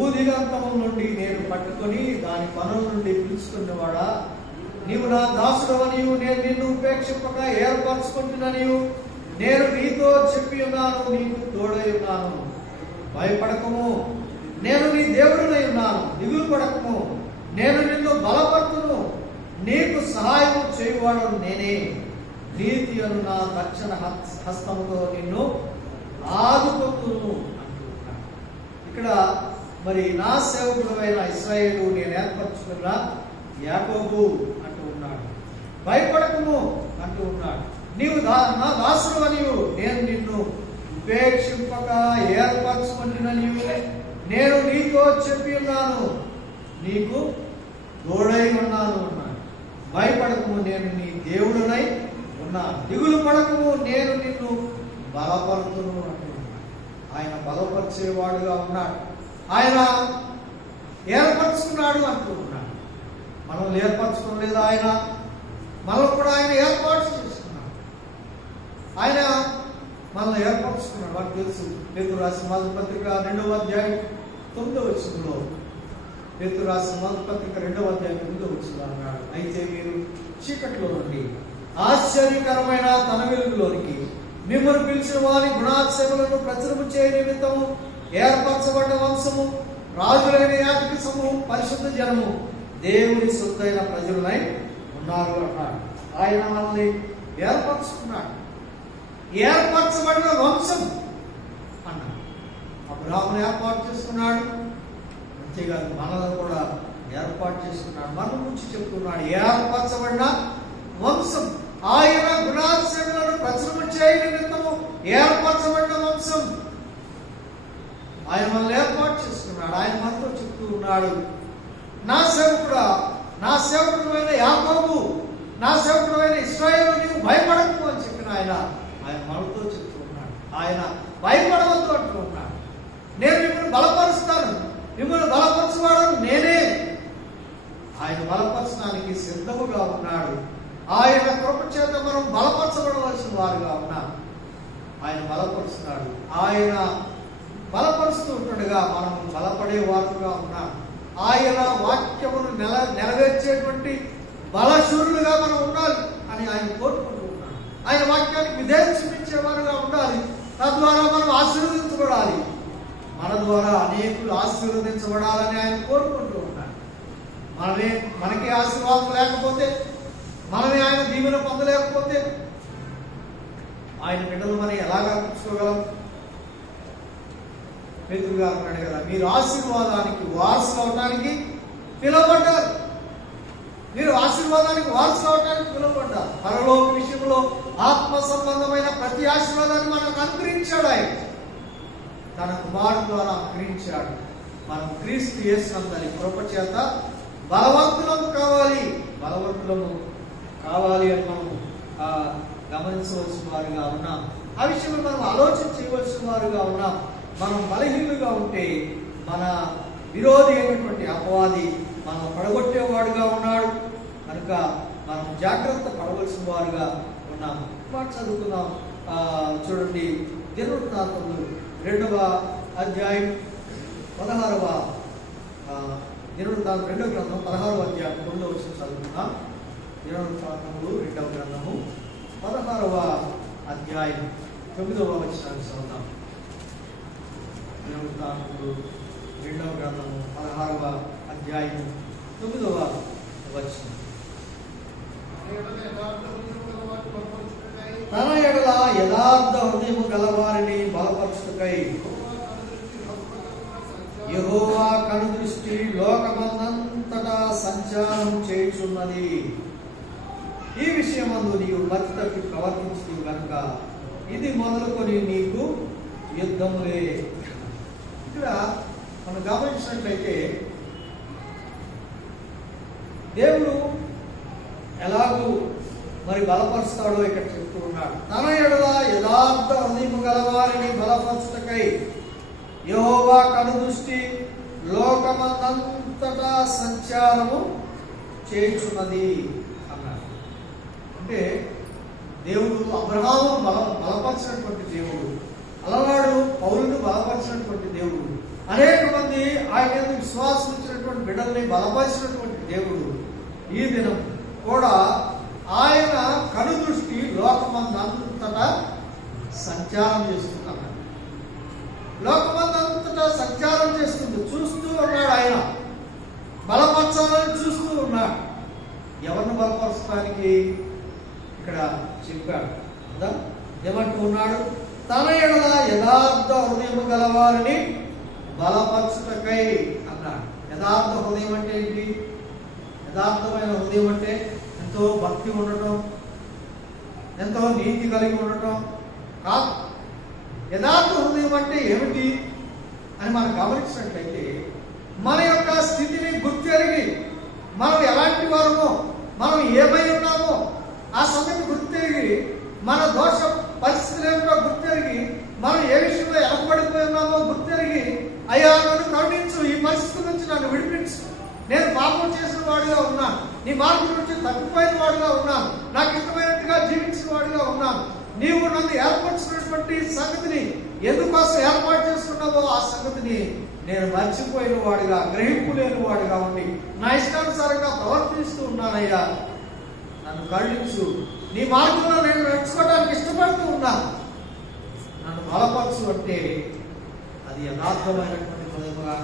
ఊదిగంతము నుండి నేను పట్టుకొని దాని పనుల నుండి పిలుచుకున్నవాడా, నీవు నా దాసుడవనియు నేను నిన్ను ఉపేక్షింపక ఏర్పరచుకుంటున్నానియు నేను నీతో చెప్పి ఉన్నాను, నీకు తోడై ఉన్నాను. భయపడకము, నేను నీ దేవుడినై ఉన్నాను. దిగులు పడకము, నేను నిన్ను బలపడుతును. నీకు సహాయం చేయువాడు నేనే. నీతి అను నా దక్షిణ హస్తముతో నిన్ను ఆదుకొందును అంటున్నాడు. ఇక్కడ మరి నా సేవకుడైన ఇశ్రాయేలు, నేను ఏర్పరచుకున్న యాకోబు అంటూ ఉన్నాడు. భయపడకము అంటూ ఉన్నాడు. నీవు నా దాసుడు అనియు నేను నిన్ను ఉపేక్షింపక ఏర్పరచుకుంటున్న నీవు నేను నీతో చెప్పి ఉన్నాను, నీకు తోడై ఉన్నాను అన్నాడు. భయపడకము, నేను నీ దేవుడునై ఉన్నాను. దిగులు పడకము, నేను నిన్ను బలపరుతును అంటున్నాడు. ఆయన బలపరిచేవాడుగా ఉన్నాడు. ఆయన ఏర్పరచుకున్నాడు అంటూ ఉన్నాడు. మనం ఏర్పరచుకోలేదు, ఆయన మనం కూడా ఆయన ఏర్పాటు చేసుకున్నాడు. ఆయన మనల్ని ఏర్పరచుకున్నాడు. వారికి తెలుసు. పేతురు రాసిన మొదటి పత్రిక 2వ అధ్యాయం 9వ వచనంలో, పేతురు రాసిన మొదటి పత్రిక 2వ అధ్యాయం 9వ వచనంలో అన్నాడు, అయితే మీరు చీకట్లో నుండి ఆశ్చర్యకరమైన తన వెలుగులోనికి మిమ్మల్ని పిలిచిన వారి గుణాతిశయములను ప్రచురము చేయ నిమిత్తము ఏర్పరచబడ్డ వంశము, రాజులైన యాజక సమూహం, పరిశుద్ధ జనము, దేవుని సొత్తైన ప్రజలై ఉన్నారు అన్నాడు. ఆయన మనల్ని ఏర్పరచుకున్నాడు. ఏర్పరచబడిన వంశం అన్నాడు. అబ్రాహామును ఏర్పాటు చేసుకున్నాడు. అంతేకాదు మనల్ని కూడా ఏర్పాటు చేసుకున్నాడు. మన గురించి చెప్తున్నాడు, ఏర్పరచబడిన వంశం. ఆయన గుణాతిశయములను ప్రచురము చేయ నిమిత్తము ఏర్పరచబడిన వంశం. ఆయన మనల్ని ఏర్పాటు చేసుకున్నాడు. ఆయన మనతో చెప్తూ ఉన్నాడు, నా సేవకుడా, నా సేవకుడైన యాకోబు, నా సేవకుడైన ఇశ్రాయేలు, నీవు భయపడకు అని చెప్పిన ఆయన మనతో చెప్తూ ఉన్నాడు. ఆయన భయపడవద్దు అంటూ ఉన్నాడు. నేను మిమ్మల్ని బలపరుస్తాను, మిమ్మల్ని బలపరచువాడను నేనే. ఆయన బలపరచడానికి సిద్ధముగా ఉన్నాడు. ఆయన కృప చేత మనం బలపరచబడవలసిన వారుగా ఉన్నాం. ఆయన బలపరుస్తున్నాడు. ఆయన బలపరుస్తూ ఉంటుండగా మనం బలపడే వారుగా ఉన్నాం. ఆయన వాక్యమును నెరవేర్చేటువంటి బలశూరులుగా మనం ఉండాలి అని ఆయన కోరుకుంటూ ఉన్నాడు. ఆయన వాక్యానికి విధేయత చూపించేవారుగా ఉండాలి. తద్వారా మనం ఆశీర్వదించబడాలి. మన ద్వారా అనేకులు ఆశీర్వదించబడాలని ఆయన కోరుకుంటూ ఉన్నాడు. మనకి ఆశీర్వాదం లేకపోతే, మనమే ఆయన దీవెన పొందలేకపోతే ఆయన బిడ్డలు మనం ఎలాగా కూర్చోగలం? పేతురు గారు అన్నాడు కదా, మీరు ఆశీర్వాదానికి వారసులు అవడానికి పిలువబడ్డారు. మీరు ఆశీర్వాదానికి వారసులు అవడానికి పిలువబడ్డారు. పరలోక విషయంలో ఆత్మ సంబంధమైన ప్రతి ఆశీర్వాదాన్ని మనకు అనుగ్రహించాడు. ఆయన తన కుమారుడు ద్వారా అనుగ్రహించాడు. మనం క్రీస్తు యేసునందరి కృప చేత బలవంతులము కావాలి, బలవంతులము కావాలి అని మనం గమనించవలసిన వారుగా ఉన్నాం. ఆ విషయంలో మనం ఆలోచన చేయవలసిన వారుగా ఉన్నాం. మనం బలహీనులుగా ఉంటే మన విరోధి అయినటువంటి అపవాది మనం పడగొట్టేవాడుగా ఉన్నాడు. కనుక మనం జాగ్రత్త పడవలసిన వారుగా ఉన్నాం. మాట చదువుకుందాం. చూడండి, దినవృత్తాంతములు 2వ అధ్యాయం 16వ దినవృత్తాంతం 2వ గ్రంథం 16వ అధ్యాయం 9వ వచనం చదువుకుందాం. దినవృత్తాంతములు 2వ గ్రంథము 16వ అధ్యాయం 9వ వచనాన్ని చదువుతాం. దినవృత్తాంతములు 2వ గ్రంథము 16వ అధ్యాయం 9వ వచనం. తన ఎడల యథార్థ హృదయము గలవారిని బలపరచుటకై యెహోవా కనుదృష్టి లోకమందంతటా సంచారం చేయుచున్నది. ఈ విషయమందు నీవు మతి తప్పి ప్రవర్తించి కనుక ఇది మొదలుకొని నీకు యుద్ధములే. ఇక్కడ మనం గమనించినట్లయితే దేవుడు ఎలాగూ మరి బలపరుస్తాడో ఇక్కడ చెప్తూ ఉన్నాడు. తన ఎడల యథార్థ హృదయము గలవారిని బలపరచుటకై యెహోవా కనుదృష్టి లోకమందంతటా సంచారము చేయుచున్నది అన్నాడు. అంటే దేవుడు అబ్రహామును బలపరిచినటువంటి దేవుడు, అలనాడు పౌలును బలపరిచినటువంటి దేవుడు, అనేక మంది ఆయన విశ్వాసం ఇచ్చినటువంటి బిడ్డల్ని బలపరిచినటువంటి దేవుడు ఈ దినం కూడా ఆయన కనుదృష్టి లోకమందంతటా సంచారం చేస్తున్నాడు. లోకమందంతటా సంచారం చేస్తుంది, చూస్తూ ఉన్నాడు. ఆయన బలపరచాలని చూస్తూ ఉన్నాడు. ఎవరిని బలపరచడానికి ఇక్కడ చెప్పాడు కదా, ఏమంటూ ఉన్నాడు? తన ఎడల యథార్థ హృదయము గలవారిని బలపరచుటకై అన్నాడు. యథార్థ హృదయం అంటే ఏంటి? యథార్థమైన హృదయం అంటే ఎంతో భక్తి ఉండటం, ఎంతో నీతి కలిగి ఉండటం కాదు. యథార్థ హృదయం అంటే ఏమిటి అని మనం గమనించినట్లయితే, మన యొక్క స్థితిని గుర్తెరిగి మనం ఎలాంటి వారమో, మనం ఏమై ఉన్నామో ఆ సంగతి గుర్తెరిగి, మన దోష పరిస్థితులు ఏమిటో గుర్తెరిగి, మనం ఏ విషయంలో వెనకబడిపోయి ఉన్నామో గుర్తెరిగి, అయ్యా నన్ను కరుణించు, ఈ పరిస్థితి నుంచి నన్ను విడిపించు, నేను పాపం చేసిన వాడిగా ఉన్నాను, నీ మార్గం నుంచి తప్పిపోయిన వాడిగా ఉన్నాను, నాకు ఇష్టమైనట్టుగా జీవించిన వాడిగా ఉన్నాను, నీవు నన్ను ఏర్పరచినటువంటి సంగతిని ఎందుకోసం ఏర్పాటు చేసుకున్నావో ఆ సంగతిని నేను మర్చిపోయిన వాడిగా, గ్రహింపు లేని వాడిగా ఉండి నా ఇష్టానుసారంగా ప్రవర్తిస్తూ ఉన్నానయ్యా, నన్ను కరుణించు, నీ మార్గంలో నేను నడుచుకోవడానికి ఇష్టపడుతూ ఉన్నాను, నన్ను బలపరచు అంటే అది యథార్థమైనటువంటి హృదయముగా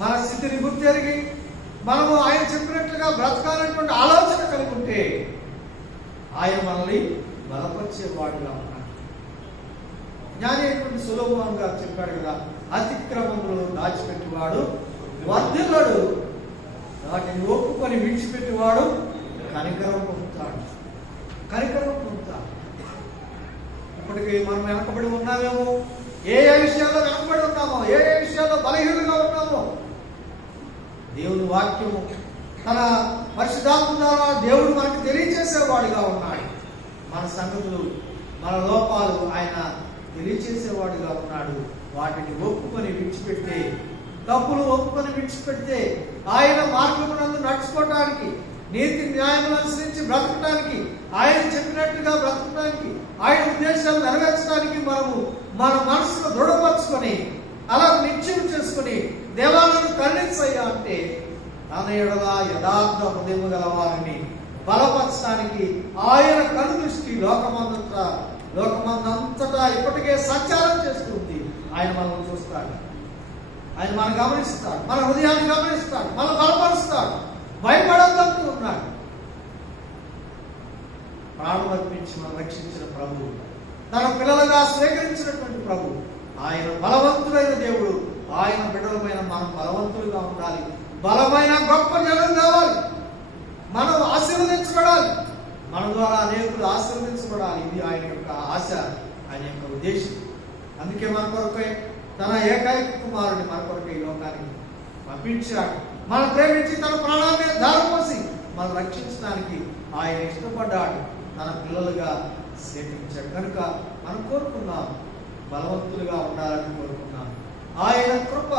మన స్థితిని గుర్తెరిగి మనము ఆయన చెప్పినట్లుగా బ్రతకాలనేటువంటి ఆలోచన కలిగి ఉంటే ఆయన మనల్ని బలపరిచేవాడుగా ఉన్నాడు. జ్ఞాని అయినటువంటి సొలొమోను గారు చెప్పాడు కదా, అతిక్రమములు దాచిపెట్టేవాడు వర్ధిల్లడు, వాటిని ఒప్పుకొని విడిచిపెట్టేవాడు కనికరం పొందుతాడు. కనికరం పొందుతాడు. ఇప్పటికి మనం వెనకబడి ఉన్నామేమో, ఏ విషయాల్లో వెనకబడి ఉన్నామో, ఏ విషయాల్లో బలహీనంగా ఉన్నామో దేవుని వాక్యము తన పరిశుద్ధాత్మ ద్వారా దేవుడు మనకు తెలియచేసేవాడుగా ఉన్నాడు. మన సంగతులు, మన లోపాలు ఆయన తెలియచేసేవాడుగా ఉన్నాడు. వాటిని ఒప్పుకొని విడిచిపెడితే, తప్పులు ఒప్పుకొని విడిచిపెడితే ఆయన మార్గమునందు నడుచుకోవటానికి, నీతి న్యాయములు అనుసరించి బ్రతకడానికి, ఆయన చెప్పినట్టుగా బ్రతకడానికి, ఆయన ఉద్దేశాలు నెరవేర్చడానికి మనము మన మనసును దృఢపరచుకొని అలా నిశ్చయం చేసుకుని దేవాలను కరుణించయ్యా అంటే తన ఎడల యథార్థ హృదయము గల వారిని బలపరచడానికి ఆయన కనుదృష్టి లోకమందంతటా ఇప్పటికే సంచారం చేస్తుంది. ఆయన మనం చూస్తాడు, ఆయన మనం గమనిస్తాడు, మన హృదయాన్ని గమనిస్తాడు, మనం బలపరుస్తాడు, భయపడద్దంటూ ఉన్నాడు. ప్రాణం అర్పించి మనం రక్షించిన ప్రభు, తన పిల్లలుగా స్వీకరించినటువంటి ప్రభు, ఆయన బలవంతుడైన దేవుడు. ఆయన బిడ్డలమైన మనం బలవంతులుగా ఉండాలి, బలమైన గొప్ప జనం కావాలి, మనం ఆశీర్వదించబడాలి, మన ద్వారా అనేకులు ఆశీర్వదించబడాలి. ఇది ఆయన యొక్క ఆశ, ఆయన యొక్క ఉద్దేశం. అందుకే మన కొరకే తన ఏకైక కుమారుని మన కొరకే ఈ లోకానికి పంపించాడు. మనం ప్రేమించి తన ప్రాణాన్ని ధారపోసి మనం రక్షించడానికి ఆయన ఇష్టపడ్డాడు, తన పిల్లలుగా స్వీకరించాడు. కనుక మనం కోరుకున్నాం, బలవంతులుగా ఉండాలని కోరుకున్నాం. ఆయన కృప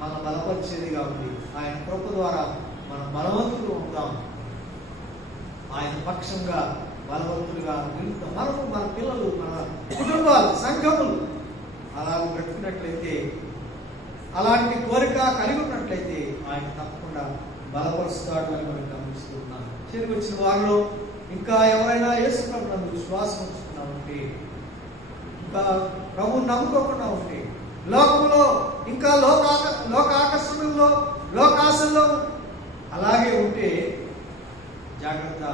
మన బలపరిచేదిగా ఉంది. ఆయన కృప ద్వారా మనం బలవంతులు ఉంటాం. ఆయన పక్షంగా బలవంతులుగా నిలుస్తాం. మనము, మన పిల్లలు, మన కుటుంబాలు, సంఘములు అలా బ్రతికినట్లయితే, అలాంటి కోరిక కలిగి ఉన్నట్లయితే ఆయన తప్పకుండా బలపరుస్తాడు అని మనం గమనిస్తున్నాం. చేరికి వచ్చిన వారిలో ఇంకా ఎవరైనా యేసు ప్రభువునందు విశ్వాసం ఉంచుకున్నా ఉంటే, ఇంకా ప్రభువుని నమ్ముకోకుండా ఉంటే, లోకంలో ఇంకా లోక ఆకర్షణలో, లోకాశల్లో అలాగే ఉంటే జాగ్రత్త,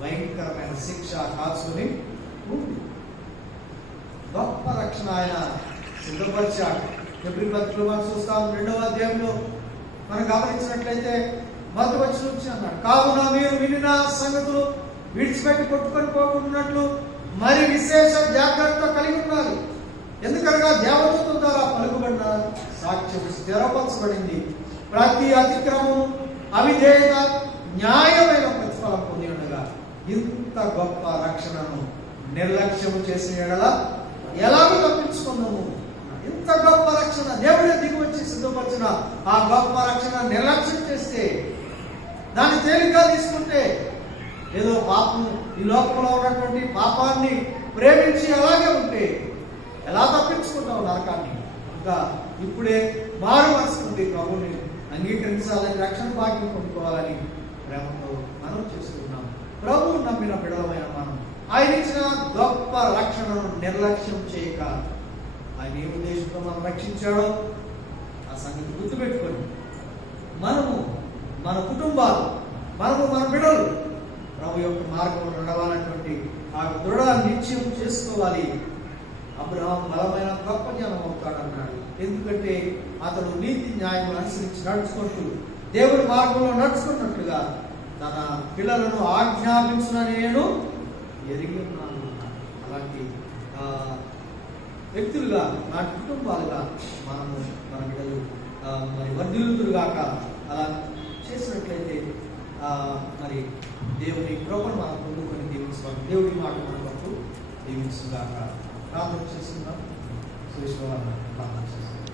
భయంకరమైన శిక్ష కాచుకొని ఉంది. గొప్ప రక్షణ ఆయన సిద్ధపరిచాడు. ఎబ్రీ పత్రికలో మనం చూస్తాం, 2వ అధ్యాయంలో మనం గమనించినట్లయితే 1వ వచనం నుంచి అన్నాడు, కావున మీరు వినిన సంగతులు విడిచిపెట్టి కొట్టుకొని పోకుండాట్లు మరి విశేష జాగ్రత్త కలిగి ఉండాలి. ఎందుకనగా దేవదూతల ద్వారా పలుకుబడిన సాక్ష్యం స్థిరపరచబడింది. ప్రతి అతిక్రమము, అవిధేయత న్యాయమైన ప్రతిఫలం పొంది ఉండగా ఇంత గొప్ప రక్షణను నిర్లక్ష్యము చేసిన ఎడల ఎలాగో తప్పించుకున్నాము. ఇంత గొప్ప రక్షణ దేవుడే దిగివచ్చి సిద్ధపరిచిన ఆ గొప్ప రక్షణ నిర్లక్ష్యం చేస్తే, దాన్ని తేలిగ్గా తీసుకుంటే, ఏదో పాపం ఈ లోకంలో ఉన్నటువంటి పాపాన్ని ప్రేమించి అలాగే ఉంటే ఎలా తప్పించుకుంటావు నరకాన్ని? ఇంకా ఇప్పుడే మారు మనసుకుంది, ప్రభుని అంగీకరించాలని, రక్షణ భాగ్యం పొందుకోవాలని ప్రేమతో మనం చేస్తున్నాం. ప్రభువు నమ్మిన బిడలమైన మనం ఆయన ఇచ్చిన గొప్ప రక్షణను నిర్లక్ష్యం చేయక, ఆయన ఏ ఉద్దేశంతో మనం రక్షించాడో ఆ సంగతి గుర్తుపెట్టుకొని మనము, మన కుటుంబాలు, మనము, మన బిడ్డలు ప్రభు యొక్క మార్గంలో నడవాలన్నటువంటి ఆ దృఢ నిశ్చయం చేసుకోవాలి. అబ్రహాం బలమైన గొప్ప జ్ఞానం అవుతాడన్నాడు. ఎందుకంటే అతడు నీతి న్యాయం అనుసరించి నడుచుకుంటూ దేవుడి మార్గంలో నడుచుకున్నట్లుగా తన పిల్లలను ఆజ్ఞాపించిన నేను ఎరిగి ఉన్నాను. అలాంటి వ్యక్తులుగా, నా కుటుంబాలుగా మనము, మన బిడ్డలు మరి వర్ధిల్లుదురుగాక. అలా చేసినట్లయితే మరి దేవుని కృపను మనం పొందుకొని దీవించుకోవాలి. దేవుడి మాట మనకు దీవించుగాక. ప్రార్థన చేస్తున్నాం. సురేష్ బాబు ప్రార్థన చేస్తున్నాం.